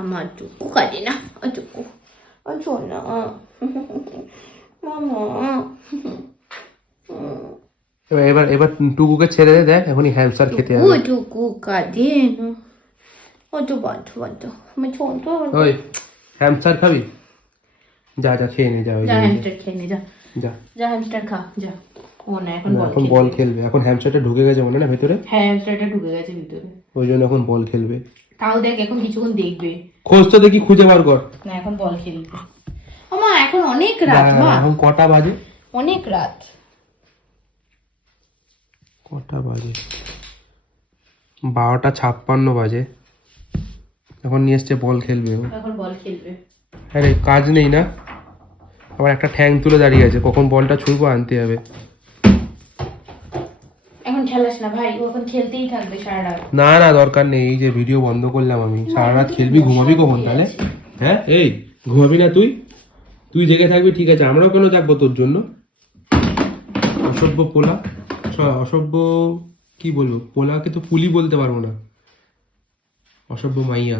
আমার টুকু কাজে না, টুকু না মামা। এবার এবার টুকুকে ছেড়ে দে, দেখ এখনই হ্যামস্টার খেতে হবে। টুকু কাজে না, তো বাধ্য আমি ছোট। ওই হ্যামস্টার খাবি? যা যা খেয়ে নে, যা ওই হ্যামস্টার খেয়ে নে, যা যা যা হ্যামস্টার খা যা। ও না, এখন বল খেলবে। এখন হ্যামস্টারটা ঢুকে গেছে মনে না ভেতরে? হ্যাঁ, হ্যামস্টারটা ঢুকে গেছে ভিতরে, ওই জন্য এখন বল খেলবে। তাও দেখ এখন কিছুক্ষণ দেখবে। খোঁজ তো দেখি, খুঁজে বার কর। না, এখন বল খেলবে। আমা এখন অনেক রাত, মা এখন কটা বাজে? অনেক রাত। কটা বাজে? 12:56 বাজে। এখন নিয়ে এসছে বল খেলবে। এখন বল খেলবে। আরে কাজ নেই না? আবার একটা ঠ্যাং তুলে দাঁড়িয়ে আছে, কখন বলটা ছুঁড়বো আনতে হবে। এখন খেলাস না ভাই, ও এখন খেলতেই থাকবে সারা রাত। না না, দরকার নেই। এই যে ভিডিও বন্ধ করলাম আমি। সারা রাত খেলবি, ঘুমাবি কখন তাহলে? হ্যাঁ, এই ঘুমাবি না তুই? তুই জেগে থাকবি ঠিক আছে, আমরাও কেন জাগবো তোর জন্য? অসভ্য পোলা, অসভ্য কি বলবো, পোলাকে তো পুলি বলতে পারবো না, অসভ্য মাইয়া।